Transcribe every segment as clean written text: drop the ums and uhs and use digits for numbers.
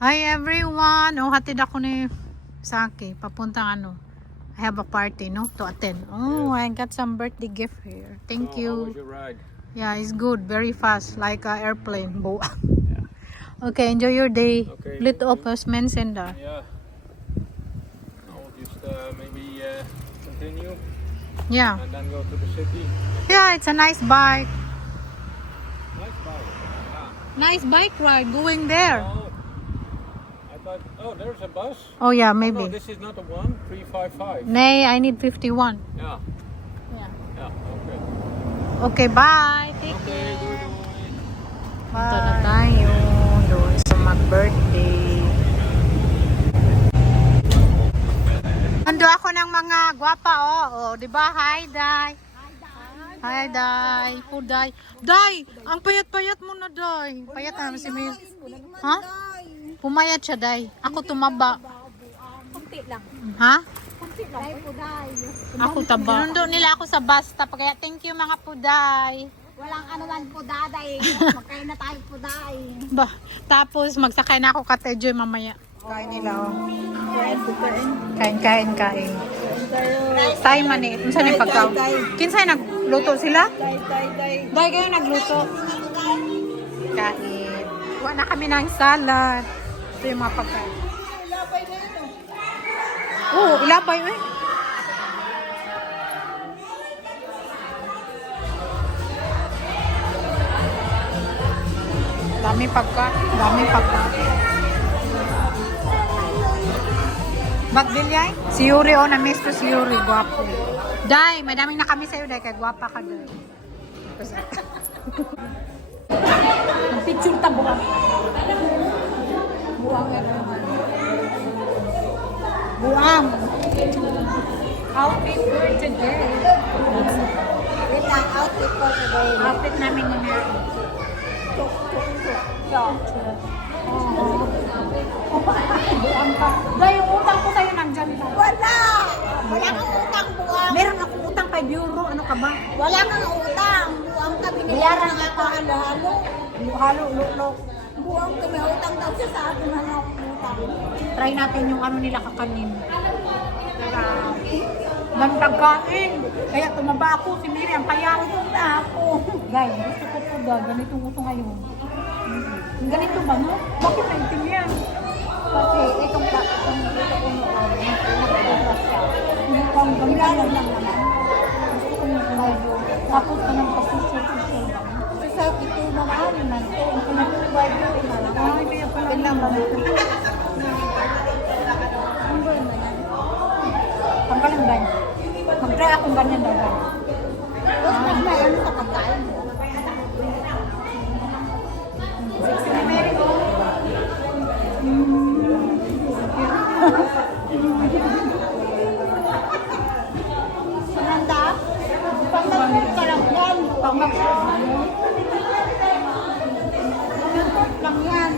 Hi everyone! Oh, hatid ako ni Saki. Papuntang ano. I have a party, no? To attend. Oh, I got some birthday gift here. Thank you. How was your ride? Yeah, it's good. Very fast. Like an airplane. Okay, enjoy your day. Okay, Lite thank you. oppos mensenda. Yeah. I'll just maybe continue Yeah. and then go to the city. Yeah, it's a nice bike. Nice bike. Yeah. Nice bike ride going there. Oh, I thought, oh, there's a bus. Oh yeah, Oh, no, maybe. this is not a one. 355. Nay, I need 51. Yeah. Yeah. Yeah. Okay. Okay, bye. Take Okay. care. Doei. Punta na tayo doon sa mag-birthday. Ando ako ng mga gwapa, oh, di ba? Hi, Day. Hi, Day. Day. Day, ang payat-payat mo na, Day. Payat na si Mil. Ha? Pumayat siya, Day. Ako tumaba. Kunti lang. Ha? Kunti lang. Ay, puday. Ako taba. Sinundo nila ako sa bus stop. Kaya thank you mga puday. Walang ano man pudaday. Magkain na tayo puday. Tapos magsakay na ako ka Tejoy mamaya. Kain nila, oh. Kain. Tay man eh. Unsa ni pagkaw? Kinsay nagluto sila? Day kayo nagluto. Kain. Kuha na kami ng salad. Ito yung mga pagkain. Oo, ilapay eh. Dami pagka. Ba't Bilyay? Si Yuri, oh, na-miss to si Yuri. Guwapo. Day, may daming na kami sa'yo, Day. Kaya guwapa ka, Day. Picture ta buwang. Buang. Outfit for today. Wait lang, outfit ko today. Outfit namin ni Mary. Buang ka. Day, yung utang ko sa'yo nandyan. Day. Wala! Wala kang utang buwang. Meron akong utang kay Bureau. Ano ka ba? Wala kang utang. Buwang ka. Binayaran nga ako halo-halo. Halo, lulok. Buwang ka. May utang daw siya sa akin. Ano akong utang? Try natin yung ano nila kakanin. Dami pagkain. Kaya tumaba ako. Si Miriam, kaya Na ako. Guys, gusto ko po ba? Ganitong gusto ngayon. Ganito ba, no? Bakit naintindihan? Kasi itong dito ko noon. Nagpapagod siya. Hindi ko ang ganito. Ilalog lang naman. Gusto ko yung medyo. Tapos ka ng pagsusunod. Kasi sa ito naman man. Ang pinag-provide ko rin na lang. Ay, kaya pala. Pinang naman. Ang gawin mo yan. Panggalang ganyan. Mag-try akong ganyan daw. Guys. Tapos pag may ano sa pagkain mo. Sananda, pag nag-cook ka lang yan. Pag mag-cook lang yan.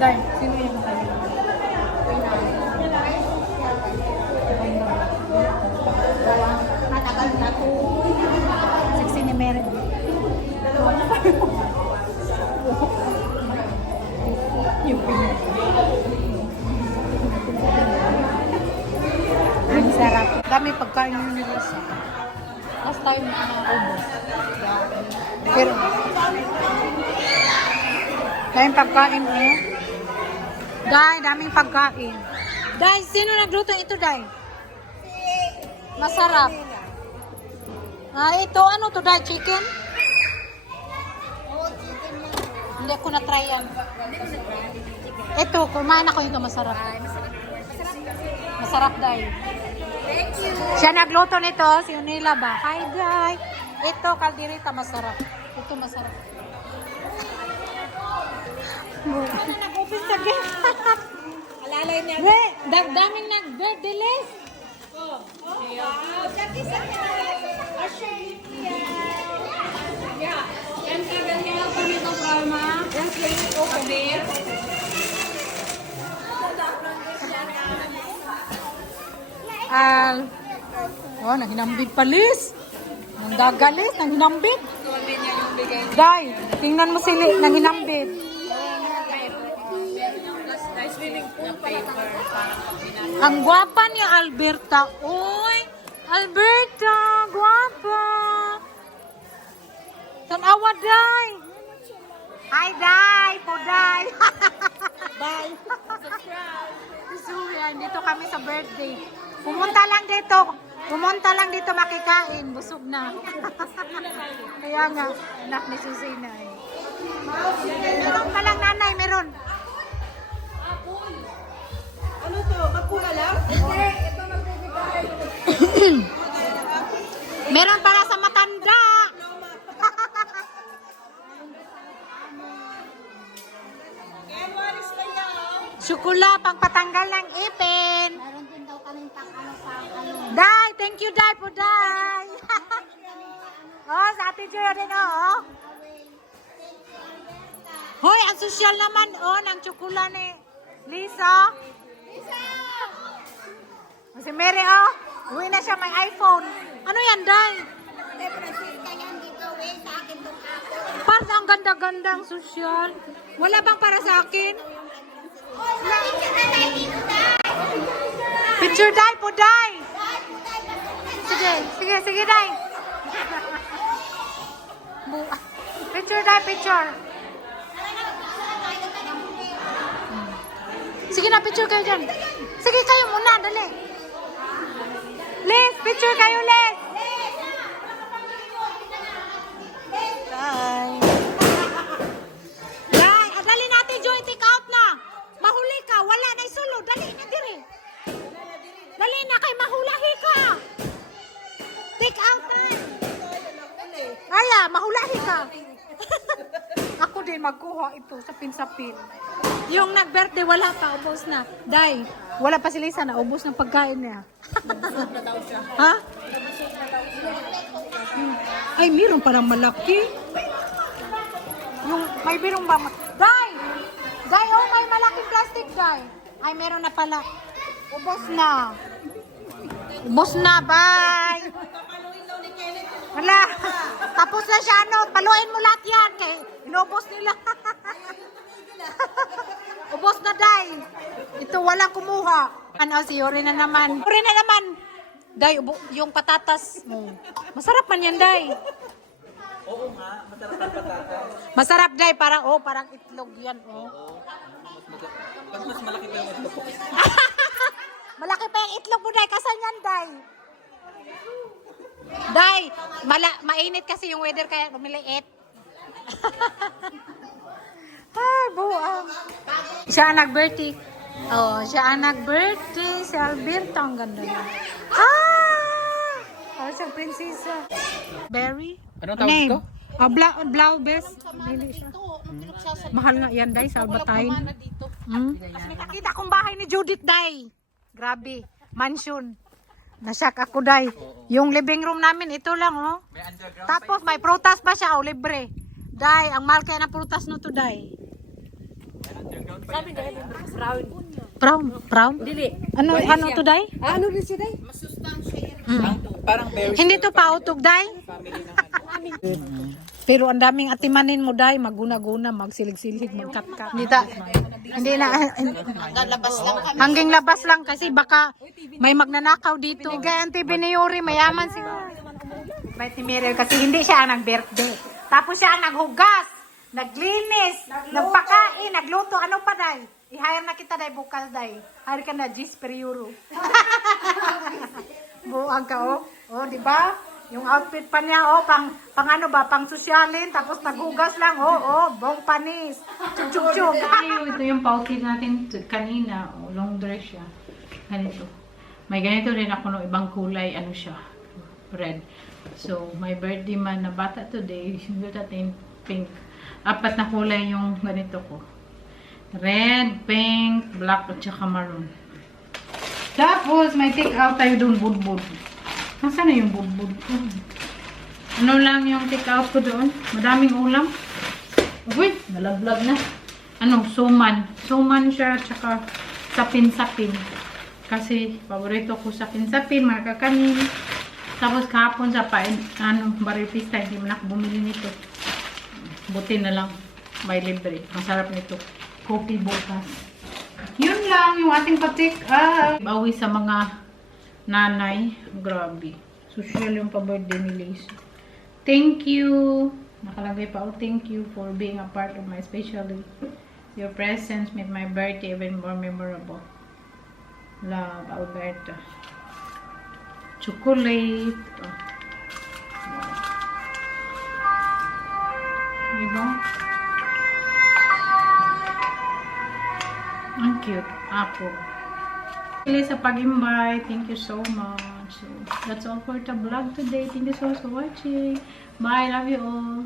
Dahil, sino yung makalim? Matagal na to. Sexy ni Mary. Yung pinag. Ang sarap. Dami pagkain yung nila sa. Last time na ubos. Pero, daming pagkain mo. Daming pagkain. Day, sino nagluto ito, Day? Masarap. Ito, ano to, Day? Chicken? Hindi ko na-try yan. Ito, kumain ako ito, masarap. Masarap, Day. Thank you. Siya nagluto nito, si Unila ba? Hi, Day. Ito, kaldirita, masarap. Ito, masarap. Nag-office sa game. Alalay niya. Wait, daming nag-birthday list. Wow. Jackie sa Yeah. Yan ka ganyan ako nito, Brahma. Yan plate ko kabir. Oh, nanghinambig palis. Nang dagalis, nanghinambig. Dai. Tingnan mo sili, nang hinambit. Ang gwapa niya, Alberta. Uy, Alberta, gwapa. Tanawa, Day. Hi, Day. Po, Day. Bye. Subscribe. Dito kami sa birthday. Pumunta lang dito makikain. Busog na. Kaya nga, anak ni Susinay. Meron pa lang, nanay, meron. Ano to? Magkula lang? Hindi. Ito magbibigay. Meron para sa matanda. Sukula, pangpatanggal ng ipin. Meron din daw kaming pang-ano sa ano. Day, thank you, Day, po, Day. Oh, sa Ate Joya din, oh. Hoy, ang sosyal naman, oh, ng tsukula ni Lisa. Si Mary, oh. Uwi na siya, may iPhone. Ano yan, Day? Hindi, Francisca yan dito, sa akin itong ako. Parang ang ganda-gandang sosyal. Wala bang para sa akin? Picture, Day, po, Day. Sige, Day. Picture, Day, picture. Sige na, picture kayo dyan. Sige kayo muna, dali. Les, picture kayo, Les. Day, dali natin, Joy, take out na. Mahuli ka, wala na isulo. Dali na, diri. Dali na, kay mahulahi ka. Take out na. Aya, mahulahi ka. Ako din magkuha ito sa pinsapin. Yung nag-birthday, wala pa, ubos na. Day, wala pa si Lisa na, ubos ng pagkain niya. Ha? Ay, meron parang malaki. Yung, may birong ba? Day! Day, oh, may malaking plastic, Day. Ay, meron na pala. Ubos na. Ubos na, bye! Wala. Tapos na siya, ano, paluin mo lahat yan. Kaya inubos nila. Ubos na, Day. Ito, wala kumuha. Ano, si Yuri na naman. Yuri na naman. Day, yung patatas mo. Masarap man yan, Day. Oo nga, masarap ang patatas. Masarap, Day. Parang, oh, parang itlog yan, oh. Pag mas malaki pa yung itlog. Malaki pa yung itlog mo, Day. Kasan yan, Day? Day, mainit kasi yung weather kaya lumiliit. Ay, buang. Siya ang nag-birthday. Oh, siya ang nag-birthday. Si Alberto, ang ganda niya. Oh, siyang prinsesa. Berry? Anong tawag dito? Oh, blau best. Dili siya. Mahal nga yan, Day, sa Albatay. Kasi nakita kong bahay ni Judith, Day. Grabe. Mansion. Nasyak ako, Day. Yung living room namin, ito lang, oh. May underground. Tapos may prutas pa siya, oh, libre. Day, ang mahal kaya ng prutas no to, Day. Sabi nga, brown. Brown? Dili. Ano to, Day? Ano rin siya, Day? Parang berry. Hindi to pautog, Day. Family ng Pero ang daming atimanin mo, Day. Maguna-guna, magsilig-silig, magkatka. Hindi na. Hanggang labas lang kasi baka may magnanakaw dito. Bigay ang TV ni Yuri, mayaman siya. Bait ni Miriam kasi hindi siya ang nag-birthday. Tapos siya ang naghugas, naglinis, nagpakain, nagluto. Ano pa, Day? I-hire na kita, Day, bukas, Day. Hire ka na, Gis per euro. Buang ka, oh. Oh, di ba? Yung outfit pa niya, oh, pang ano ba, pang sosyalin, tapos naghugas lang, oh, bong panis. Chug-chug-chug. Ito yung outfit natin kanina, oh, long dress siya. Ganito. May ganito rin ako ng ibang kulay, ano siya, red. So, my birthday man na bata today, sugot natin pink. 4 na kulay yung ganito ko. Red, pink, black, at saka maroon. Tapos, may take out tayo doon, budbud. Nasaan na yung budbud ko? Ano lang yung take out ko doon? Madaming ulam. Uy, nalaglag na. Ano, suman. Suman siya, tsaka sapin-sapin. Kasi, paborito ko sapin-sapin, mga kakanin. Tapos kahapon sa baril pista, hindi mo na ako bumili nito. Buti na lang. May libre. Ang sarap nito. Kopi bukas. Yun lang yung ating patik. Bawi sa mga nanay. Grabe. Social yung pa-birthday ni Liz. Thank you. Nakalagay pa. Thank you for being a part of my especially. Your presence made my birthday even more memorable. Love, Alberta. Chocolate. Oh. Diba? Ang cute. Apple. Really sa pag-invite. Thank you so much. So, that's all for the vlog today. Thank you so much for watching. Bye. Love you all.